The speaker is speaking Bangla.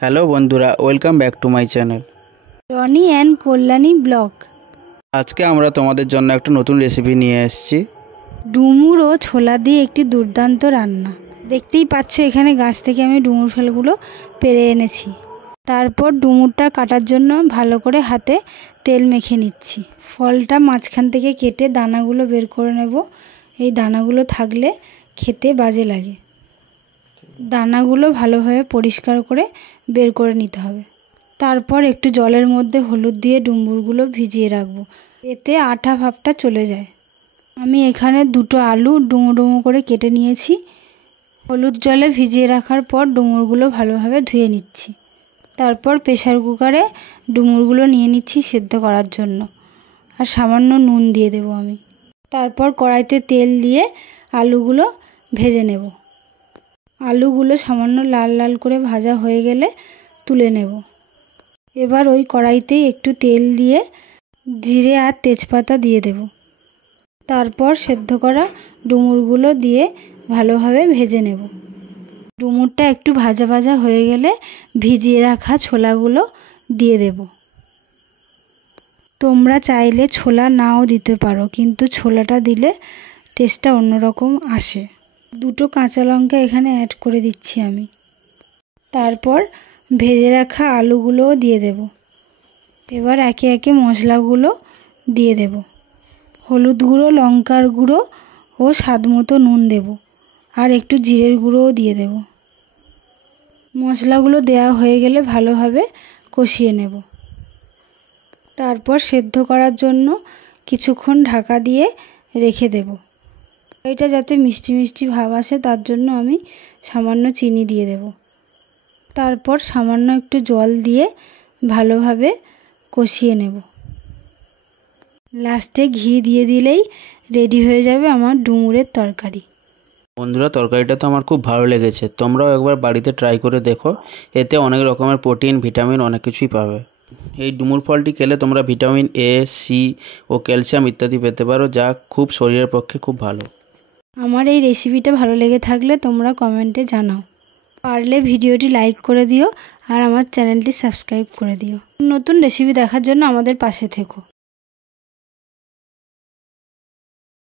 হ্যালো বন্ধুরা, welcome back to my channel Rony and Kalyani blog. আজকে আমরা তোমাদের জন্য একটা নতুন রেসিপি নিয়ে এসেছি। ডুমুর ও ছোলা দিয়ে একটি দুর্দান্ত রান্না। দেখতেই পাচ্ছ এখানে গাছ থেকে আমি ডুমুর ফলগুলো পেরে এনেছি। তারপর ডুমুরটা কাটার জন্য ভালো করে হাতে তেল মেখে নিচ্ছি। ফলটা মাঝখান থেকে কেটে দানাগুলো বের করে নেব। এই দানাগুলো থাকলে খেতে বাজে লাগে। দানাগুলো ভালোভাবে পরিষ্কার করে বের করে নিতে হবে। তারপর একটু জলের মধ্যে হলুদ দিয়ে ডুমুরগুলো ভিজিয়ে রাখবো, এতে আঠা ভাবটা চলে যায়। আমি এখানে দুটো আলু ডুমো ডুমো করে কেটে নিয়েছি। হলুদ জলে ভিজিয়ে রাখার পর ডুমুরগুলো ভালোভাবে ধুয়ে নিচ্ছি। তারপর প্রেসার কুকারে ডুমুরগুলো নিয়ে নিচ্ছি সেদ্ধ করার জন্য, আর সামান্য নুন দিয়ে দেবো আমি। তারপর কড়াইতে তেল দিয়ে আলুগুলো ভেজে নেব। আলুগুলো সামান্য লাল লাল করে ভাজা হয়ে গেলে তুলে নেব। এবার ওই কড়াইতেই একটু তেল দিয়ে জিরে আর তেজপাতা দিয়ে দেব। তারপর সেদ্ধ করা ডুমুরগুলো দিয়ে ভালোভাবে ভেজে নেব। ডুমুরটা একটু ভাজা ভাজা হয়ে গেলে ভিজিয়ে রাখা ছোলাগুলো দিয়ে দেব। তোমরা চাইলে ছোলা নাও দিতে পারো, কিন্তু ছোলাটা দিলে টেস্টটা অন্যরকম আসে। দুটো কাঁচা লঙ্কা এখানে অ্যাড করে দিচ্ছি আমি। তারপর ভেজে রাখা আলুগুলোও দিয়ে দেব। এবার একে একে মশলাগুলো দিয়ে দেব। হলুদ গুঁড়ো, লঙ্কার গুঁড়ো ও স্বাদ মতো নুন দেব, আর একটু জিরের গুঁড়োও দিয়ে দেব। মশলাগুলো দেওয়া হয়ে গেলে ভালোভাবে কষিয়ে নেব। তারপর সেদ্ধ করার জন্য কিছুক্ষণ ঢাকা দিয়ে রেখে দেব। এটা যাতে মিষ্টি মিষ্টি ভাব আসে তার জন্য আমি সামান্য চিনি দিয়ে দেব। তারপর সামান্য একটু জল দিয়ে ভালোভাবে কষিয়ে নেব। লাস্টে ঘি দিয়ে দিলেই রেডি হয়ে যাবে আমার ডুমুরের তরকারি। বন্ধুরা, তরকারিটা তো আমার খুব ভালো লেগেছে। তোমরাও একবার বাড়িতে ট্রাই করে দেখো। এতে অনেক রকমের প্রোটিন, ভিটামিন অনেক কিছুই পাবে। এই ডুমুর ফলটি খেলে তোমরা ভিটামিন এ, সি ও ক্যালসিয়াম ইত্যাদি পেতে পারো, যা খুব শরীরের পক্ষে খুব ভালো। আমার এই রেসিপিটা ভালো লেগে থাকলে তোমরা কমেন্টে জানাও। পারলে ভিডিওটি লাইক করে দিও আর আমার চ্যানেলটি সাবস্ক্রাইব করে দিও। নতুন রেসিপি দেখার জন্য আমাদের পাশে থেকো।